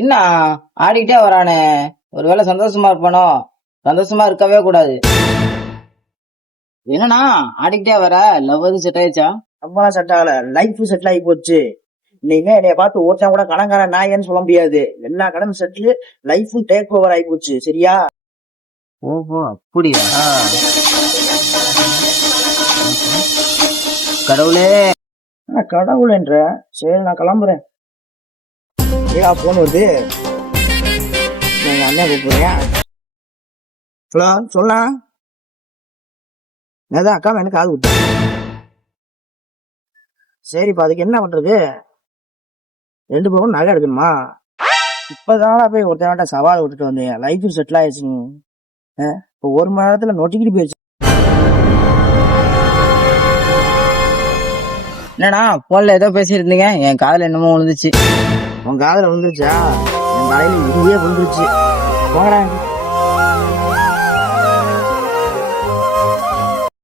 என்ன ஆடிக்கிட்டே வரானே, ஒருவேளை சந்தோஷமா இருப்பானோ? சந்தோஷமா இருக்கவே கூடாது. என்னன்னா ஆடிக்கிட்டே வர, லவ் எதுவும் செட் ஆயிடுச்சா? அம்மா செட் ஆகல, லைஃப் செட்டில் ஆகி போச்சு. இன்னைக்குமே என்னைய பார்த்து ஓட்டா கூட கடன்கார நாயன்னு சொல்ல முடியாது. எல்லா கடன் செட்டில், லைஃபும் டேக் ஓவர் ஆகி போச்சு. சரியா? ஓஹோ, அப்படியா? கடவுளே. கடவுள்ன்ற. சரி, நான் கிளம்புறேன். ஏடா போன் வருது, எங்க அண்ணன் கூப்பிடுறேன். ஹலோ, சொல்லலாம். அதான் அக்கா எனக்கு காது விட்டு. சரிப்பா, அதுக்கு என்ன பண்றது? 2 பக்கம் நகை எடுக்கணுமா? இப்பதானா போய் ஒருத்தவன்ட்ட சவால் விட்டுட்டு வந்தேன். லைஃப் செட்டில் ஆயிடுச்சு. இப்போ 1 மணி நேரத்துல நொட்டிக்கிட்டு போயிடுச்சு. என்னடா போன்ல ஏதோ பேசியிருந்தீங்க, என் காதுல என்னமோ விழுந்துச்சு. உன் காதுல விழுந்துருச்சா? என் தலையில இங்கேயே விழுந்துருச்சு. போங்கடா.